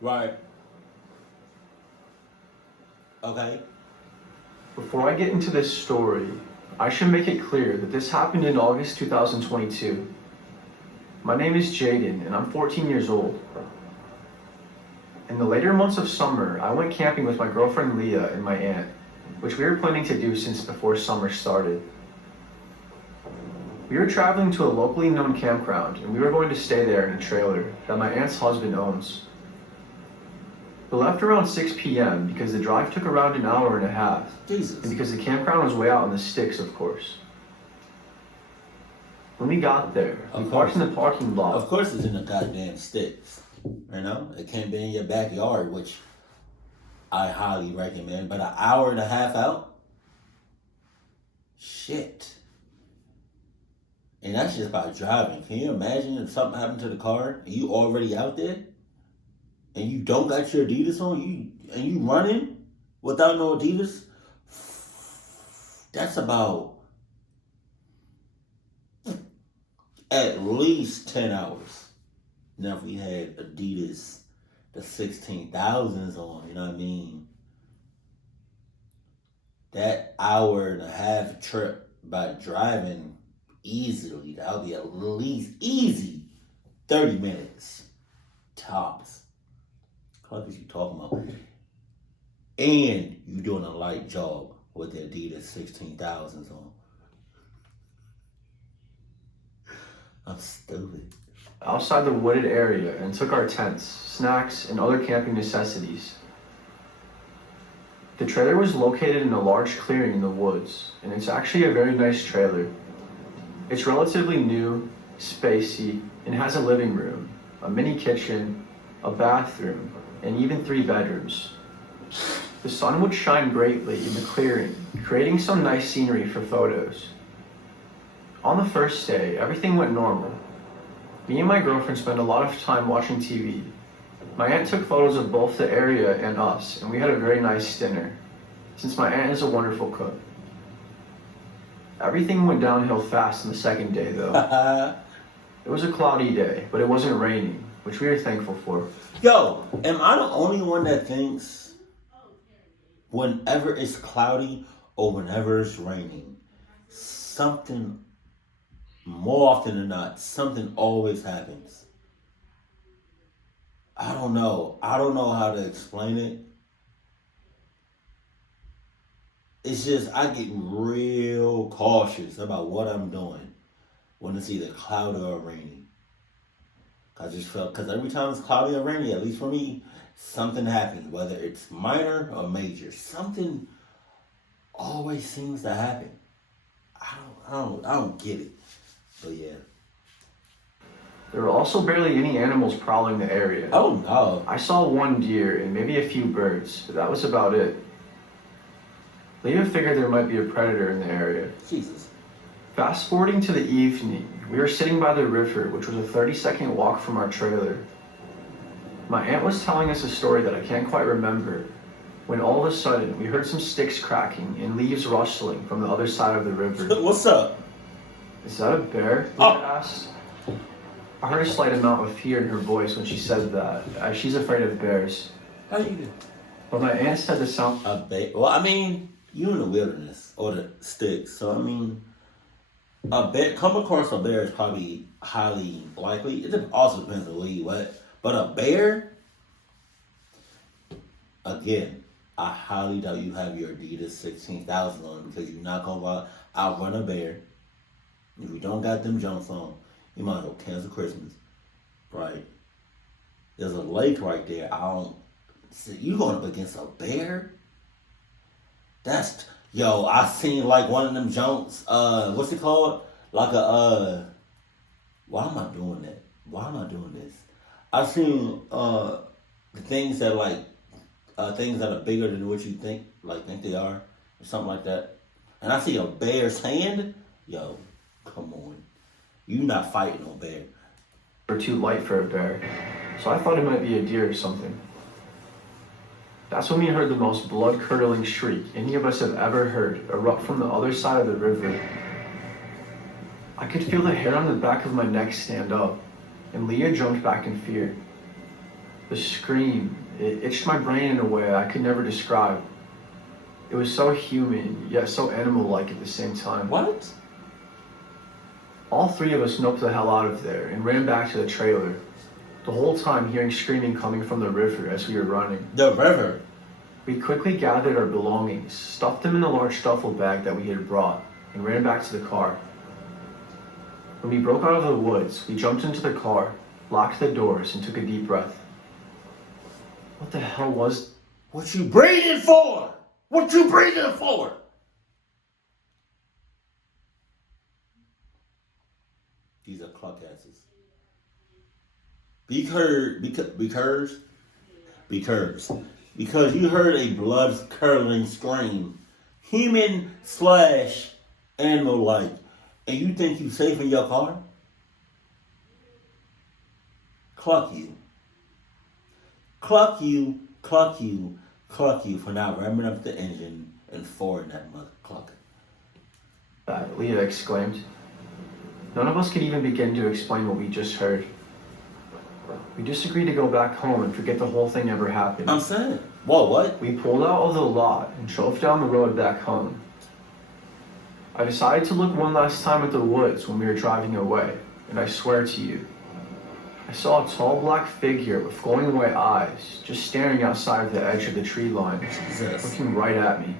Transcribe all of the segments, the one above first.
Right. Okay. Before I get into this story, I should make it clear that this happened in August 2022. My name is Jaden, and I'm 14 years old. In the later months of summer, I went camping with my girlfriend Leah and my aunt, which we were planning to do since before summer started. We were traveling to a locally known campground, and we were going to stay there in a trailer that my aunt's husband owns. We left around 6 p.m. because the drive took around an hour and a half, Jesus. and because the campground was way out in the sticks, of course. When we got there, we parked in the parking lot. Of course it's in the goddamn sticks. You know? It can't be in your backyard, which I highly recommend. But an hour and a half out? Shit. And that's just by driving. Can you imagine if something happened to the car and you already out there? And you don't got your Adidas on? You running without no Adidas? That's about at least 10 hours. Now if we had Adidas, the 16,000s on, you know what I mean? That hour and a half trip by driving easily, that would be at least easy 30 minutes. Tops. What is you talking about? And you doing a light job with the Adidas 16,000s on. I'm stupid. Outside the wooded area and took our tents, snacks, and other camping necessities. The trailer was located in a large clearing in the woods, and it's actually a very nice trailer. It's relatively new, spacey, and has a living room, a mini kitchen, a bathroom, and even 3 bedrooms. The sun would shine brightly in the clearing, creating some nice scenery for photos. On the first day, everything went normal. Me and my girlfriend spent a lot of time watching TV. My aunt took photos of both the area and us, and we had a very nice dinner, since my aunt is a wonderful cook. Everything went downhill fast on the second day, though. It was a cloudy day, but it wasn't raining, which we were thankful for. Yo, am I the only one that thinks whenever it's cloudy or whenever it's raining, something, more often than not, something always happens? I don't know. I don't know how to explain it. It's just, I get real cautious about what I'm doing when it's either cloudy or rainy. Because every time it's cloudy or rainy, at least for me, something happens, whether it's minor or major. Something always seems to happen. I don't get it. But yeah. There were also barely any animals prowling the area. Oh no. I saw one deer and maybe a few birds, but that was about it. Leah figured there might be a predator in the area. Jesus. Fast forwarding to the evening, we were sitting by the river, which was a 30-second walk from our trailer. My aunt was telling us a story that I can't quite remember, when all of a sudden we heard some sticks cracking and leaves rustling from the other side of the river. What's up? Is that a bear? Leah asked. I heard a slight amount of fear in her voice when she said that, as she's afraid of bears. How you do? But my aunt said the sound... A bear? Well, I mean, you in the wilderness, or the sticks, so I mean, a bear, come across a bear is probably highly likely. It also depends on where you at. But a bear, again, I highly doubt you have your Adidas 16,000 on because you're not going to outrun a bear. If you don't got them jumps on, you might as well cancel Christmas, right? There's a lake right there. You going up against a bear? I seen like one of them jumps, what's it called? Like why am I doing that? Why am I doing this? I've seen the things that things that are bigger than what you think they are, or something like that. And I see a bear's hand. Yo, come on. You not fighting no bear. Or too light for a bear, so I thought it might be a deer or something. That's when we heard the most blood-curdling shriek any of us have ever heard erupt from the other side of the river. I could feel the hair on the back of my neck stand up, and Leah jumped back in fear. The scream, it itched my brain in a way I could never describe. It was so human, yet so animal-like at the same time. What? All three of us noped the hell out of there and ran back to the trailer, the whole time hearing screaming coming from the river as we were running. The river? We quickly gathered our belongings, stuffed them in the large duffel bag that we had brought, and ran back to the car. When we broke out of the woods, we jumped into the car, locked the doors, and took a deep breath. What the hell was... What you breathing for? What you breathing for? These are clock asses. Because you heard a blood-curdling scream, human/animal-like, and you think you safe in your car? Cluck you. Cluck you, cluck you, cluck you for not ramming up the engine and forwarding that mother cluck. Leah exclaimed. None of us could even begin to explain what we just heard. We just agreed to go back home and forget the whole thing ever happened. I'm saying. Whoa, what? We pulled out of the lot and drove down the road back home. I decided to look one last time at the woods when we were driving away, and I swear to you, I saw a tall black figure with glowing white eyes just staring outside the edge of the tree line, looking right at me.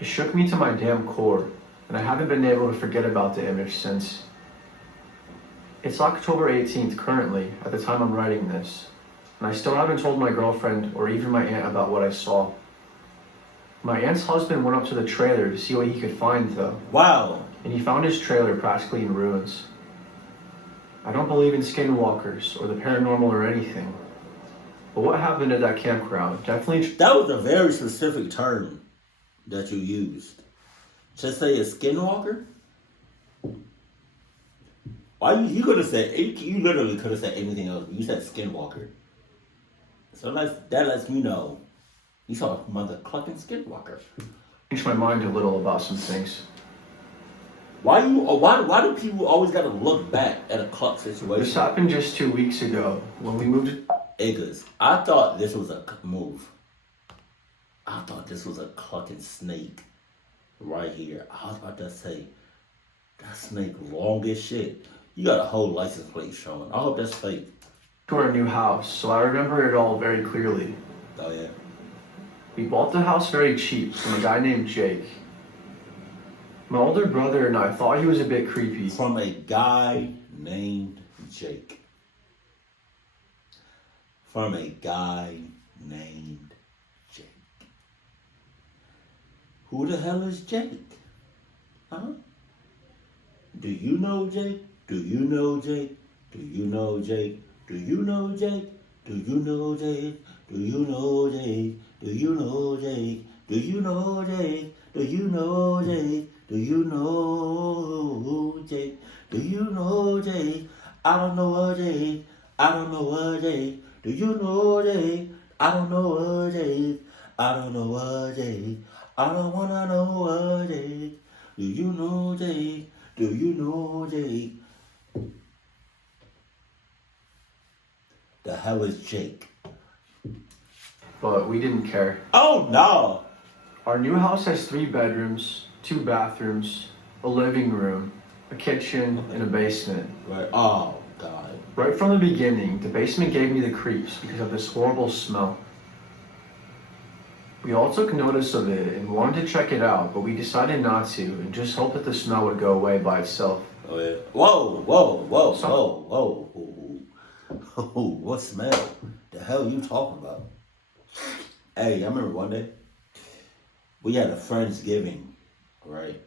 It shook me to my damn core, and I haven't been able to forget about the image since. It's October 18th currently, at the time I'm writing this, and I still haven't told my girlfriend or even my aunt about what I saw. My aunt's husband went up to the trailer to see what he could find though. Wow. And he found his trailer practically in ruins. I don't believe in skinwalkers or the paranormal or anything, but what happened at that campground definitely... That was a very specific term that you used. Just say a skinwalker? Why you could have said, you literally could have said anything else. You said skinwalker. So that lets me know you saw a mother clucking skinwalker. Changed my mind a little about some things. Why do people always gotta look back at a cluck situation? This happened just 2 weeks ago when we moved to... Eggers, I thought this was a move. I thought this was a clucking snake right here. I was about to say, that snake long as shit. You got a whole license plate showing. I hope that's fake. To our new house, so I remember it all very clearly. Oh yeah. We bought the house very cheap from a guy named Jake. My older brother and I thought he was a bit creepy. From a guy named Jake. From a guy named Jake. Who the hell is Jake? Huh? Do you know Jake? Do you know Jake? Do you know Jake? Do you know Jake? Do you know Jake? Do you know Jake? Do you know Jake? Do you know Jake? Do you know Jake? Do you know Jake? Do you know Jake? I don't know a Jake. I don't know a Jake. Do you know Jake? I don't know a Jake. I don't know a Jake. I don't wanna know a Jake. Do you know Jake? Do you know Jake? The hell is Jake? But we didn't care. Oh no! Our new house has 3 bedrooms, 2 bathrooms, a living room, a kitchen, and a basement. Right. Oh God. Right from the beginning, the basement gave me the creeps because of this horrible smell. We all took notice of it and wanted to check it out, but we decided not to and just hoped that the smell would go away by itself. Oh yeah. Whoa, whoa, whoa, whoa, whoa, whoa. What smell? The hell you talking about? Hey, I remember one day we had a Friendsgiving, right?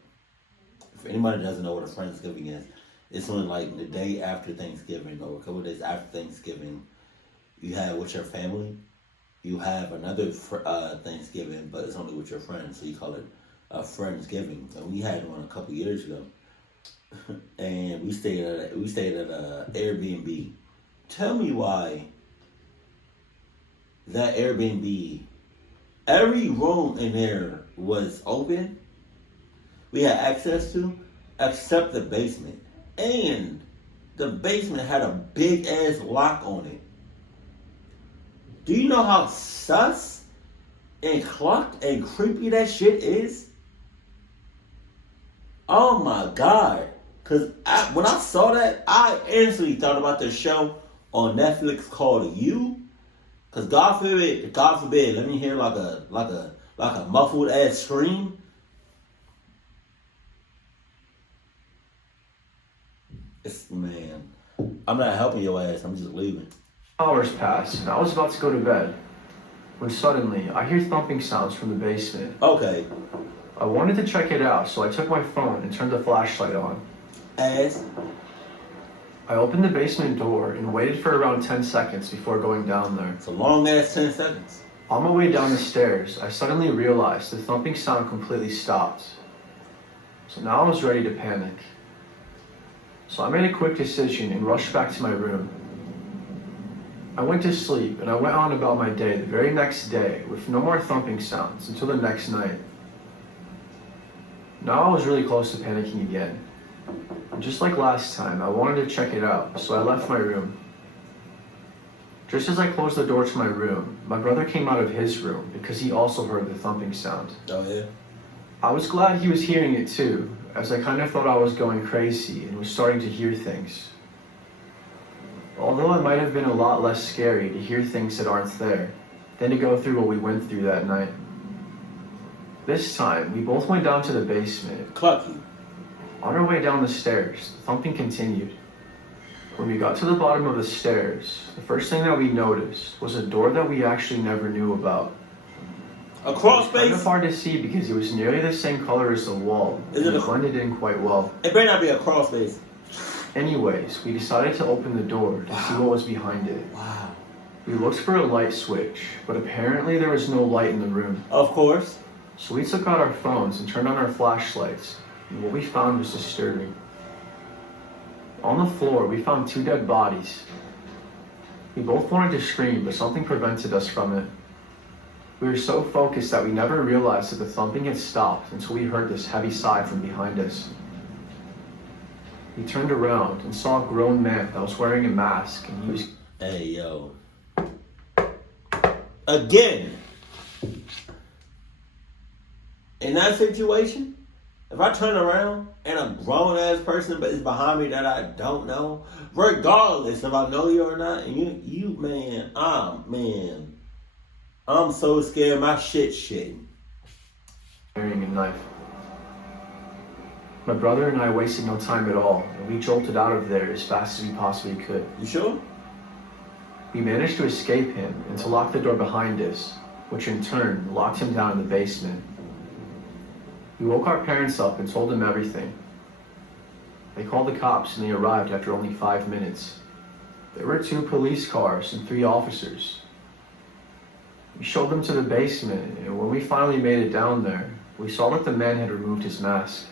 If anybody doesn't know what a Friendsgiving is, it's when like the day after Thanksgiving or a couple of days after Thanksgiving, you have with your family. You have another Thanksgiving, but it's only with your friends, so you call it a Friendsgiving. And we had one a couple years ago, and we stayed at a Airbnb. Tell me why that Airbnb, every room in there was open. We had access to, except the basement, and the basement had a big ass lock on it. Do you know how sus and clucked and creepy that shit is? Oh my god. Cause when I saw that, I instantly thought about the show on Netflix called You. Cause God forbid, let me hear like a muffled ass scream. Man, I'm not helping your ass. I'm just leaving. Hours passed, and I was about to go to bed when suddenly I hear thumping sounds from the basement. Okay. I wanted to check it out, so I took my phone and turned the flashlight on. Ass. I opened the basement door and waited for around 10 seconds before going down there. It's a long ass 10 seconds. On my way down the stairs, I suddenly realized the thumping sound completely stopped. So now I was ready to panic. So I made a quick decision and rushed back to my room. I went to sleep and I went on about my day the very next day with no more thumping sounds until the next night. Now I was really close to panicking again. And just like last time, I wanted to check it out, so I left my room. Just as I closed the door to my room, my brother came out of his room because he also heard the thumping sound. Oh yeah? I was glad he was hearing it too, as I kind of thought I was going crazy and was starting to hear things. Although it might have been a lot less scary to hear things that aren't there than to go through what we went through that night. This time, we both went down to the basement. Clucky. On our way down the stairs, the thumping continued. When we got to the bottom of the stairs, the first thing that we noticed was a door that we actually never knew about. A crawl space? Kind of hard to see because it was nearly the same color as the wall. Is it it blended in quite well. It better not be a crawl space. Anyways, we decided to open the door to see what was behind it. Wow. We looked for a light switch, but apparently there was no light in the room. Of course. So we took out our phones and turned on our flashlights, and what we found was disturbing. On the floor, we found 2 dead bodies. We both wanted to scream, but something prevented us from it. We were so focused that we never realized that the thumping had stopped until we heard this heavy sigh from behind us. We turned around and saw a grown man that was wearing a mask, and he was... Hey, yo. Again. In that situation, if I turn around and a grown ass person is behind me that I don't know, regardless if I know you or not, and I'm so scared my shit's shitting. Carrying a knife. My brother and I wasted no time at all, and we jolted out of there as fast as we possibly could. You sure? We managed to escape him and to lock the door behind us, which in turn locked him down in the basement. We woke our parents up and told them everything. They called the cops and they arrived after only 5 minutes. There were 2 police cars and 3 officers. We showed them to the basement, and when we finally made it down there, we saw that the man had removed his mask.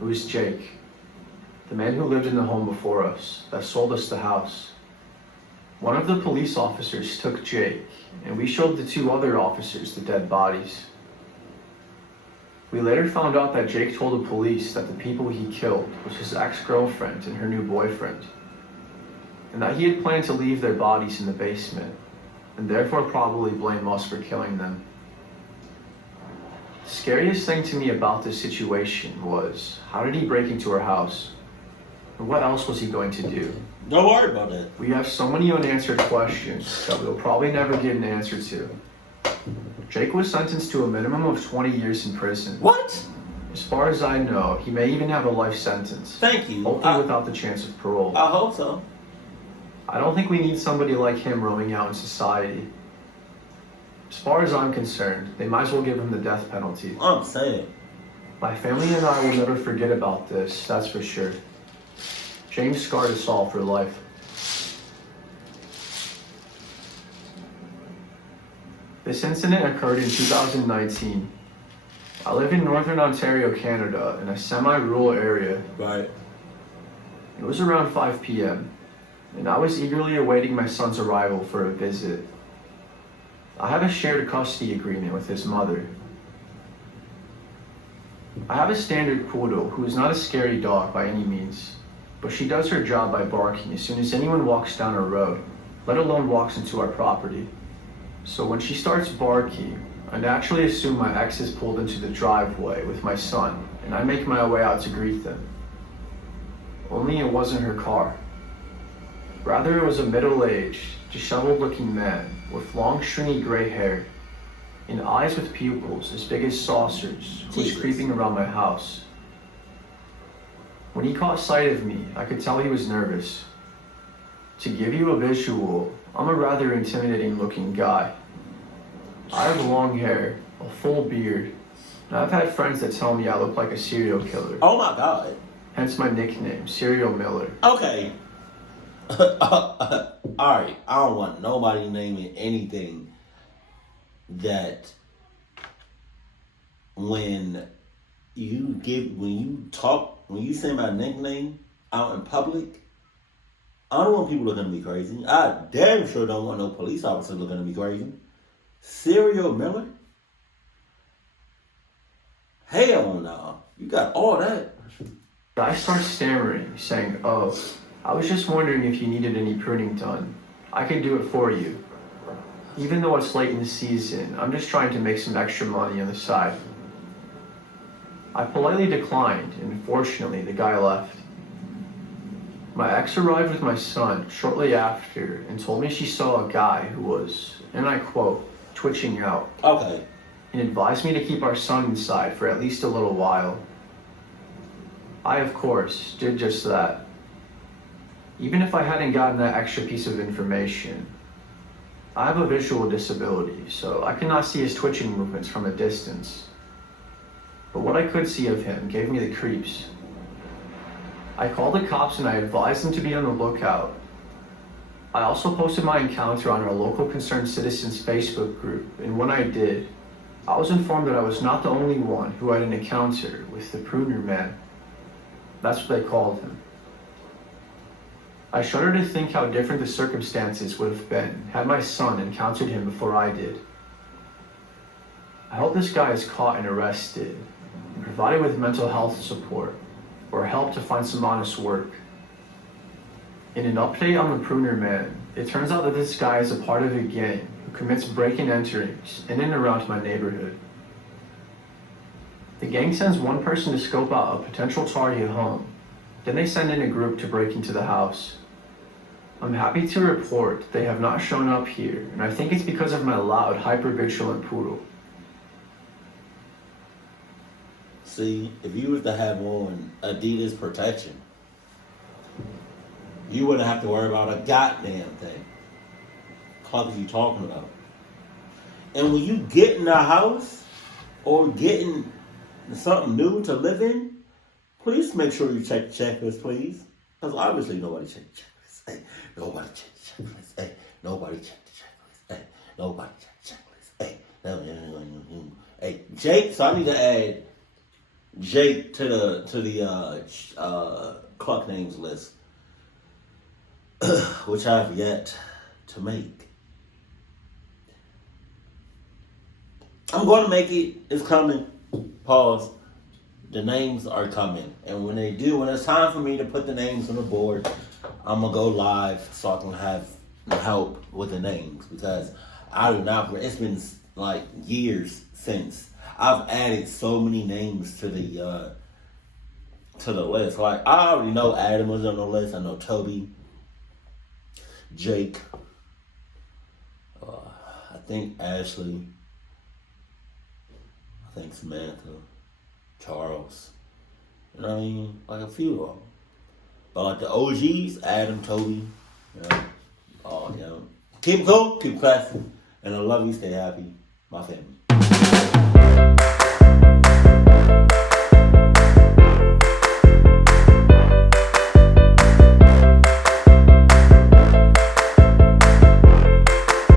It was Jake, the man who lived in the home before us, that sold us the house. One of the police officers took Jake, and we showed the 2 other officers the dead bodies. We later found out that Jake told the police that the people he killed was his ex-girlfriend and her new boyfriend, and that he had planned to leave their bodies in the basement, and therefore probably blame us for killing them. The scariest thing to me about this situation was, how did he break into our house? And what else was he going to do? Don't worry about it. We have so many unanswered questions that we'll probably never get an answer to. Jake was sentenced to a minimum of 20 years in prison. What? As far as I know, he may even have a life sentence. Thank you. Hopefully without the chance of parole. I hope so. I don't think we need somebody like him roaming out in society. As far as I'm concerned, they might as well give him the death penalty. I'm saying. My family and I will never forget about this, that's for sure. James scarred us all for life. This incident occurred in 2019. I live in Northern Ontario, Canada, in a semi-rural area. Right. It was around 5 p.m., and I was eagerly awaiting my son's arrival for a visit. I have a shared custody agreement with his mother. I have a standard poodle who is not a scary dog by any means, but she does her job by barking as soon as anyone walks down our road, let alone walks into our property. So when she starts barking, I naturally assume my ex is pulled into the driveway with my son, and I make my way out to greet them. Only it wasn't her car. Rather, it was a middle-aged, disheveled-looking man with long, stringy gray hair and eyes with pupils as big as saucers who was Jesus. creeping around my house. When he caught sight of me, I could tell he was nervous. To give you a visual, I'm a rather intimidating-looking guy. I have long hair, a full beard, and I've had friends that tell me I look like a serial killer. Oh my God. Hence my nickname, Serial Miller. Okay. Alright, I don't want nobody naming anything that when you say my nickname out in public, I don't want people looking at me crazy. I damn sure don't want no police officer looking at me crazy. Serial Miller? Hell no. You got all that. I start stammering, saying, "Oh, I was just wondering if you needed any pruning done. I can do it for you. Even though it's late in the season, I'm just trying to make some extra money on the side." I politely declined, and fortunately, the guy left. My ex arrived with my son shortly after and told me she saw a guy who was, and I quote, twitching out, Okay. and advised me to keep our son inside for at least a little while. I, of course, did just that. Even if I hadn't gotten that extra piece of information, I have a visual disability, so I cannot see his twitching movements from a distance. But what I could see of him gave me the creeps. I called the cops and I advised them to be on the lookout. I also posted my encounter on our local Concerned Citizens Facebook group, and when I did, I was informed that I was not the only one who had an encounter with the pruner man. That's what they called him. I shudder to think how different the circumstances would have been had my son encountered him before I did. I hope this guy is caught and arrested, and provided with mental health support, or help to find some honest work. In an update on the pruner man, it turns out that this guy is a part of a gang who commits break-and enterings in and around my neighborhood. The gang sends one person to scope out a potential target home, then they send in a group to break into the house. I'm happy to report they have not shown up here, and I think it's because of my loud, hyper-vigilant poodle. See, if you was to have on Adidas protection, you wouldn't have to worry about a goddamn thing. What are you talking about? And when you get in a house or getting something new to live in, please make sure you check the checklist, please. Because obviously nobody checked the checklist. Hey, nobody checked the checklist. Hey, nobody checked the checklist. Hey, nobody checked the checklist. Hey, hey, Jake. So I need to add Jake to the clock names list, which I have yet to make. I'm going to make it. It's coming. Pause. The names are coming. And when they do, when it's time for me to put the names on the board, I'm going to go live so I can have help with the names. Because I do not, it's been like years since I've added so many names to the list. Like, I already know Adam was on the list. I know Toby, Jake, I think Ashley, I think Samantha, Charles. You know what I mean? Like a few of them. But like the OGs, Adam, Toby, you know, keep it cool, keep it classy, and I love you, stay happy, my family.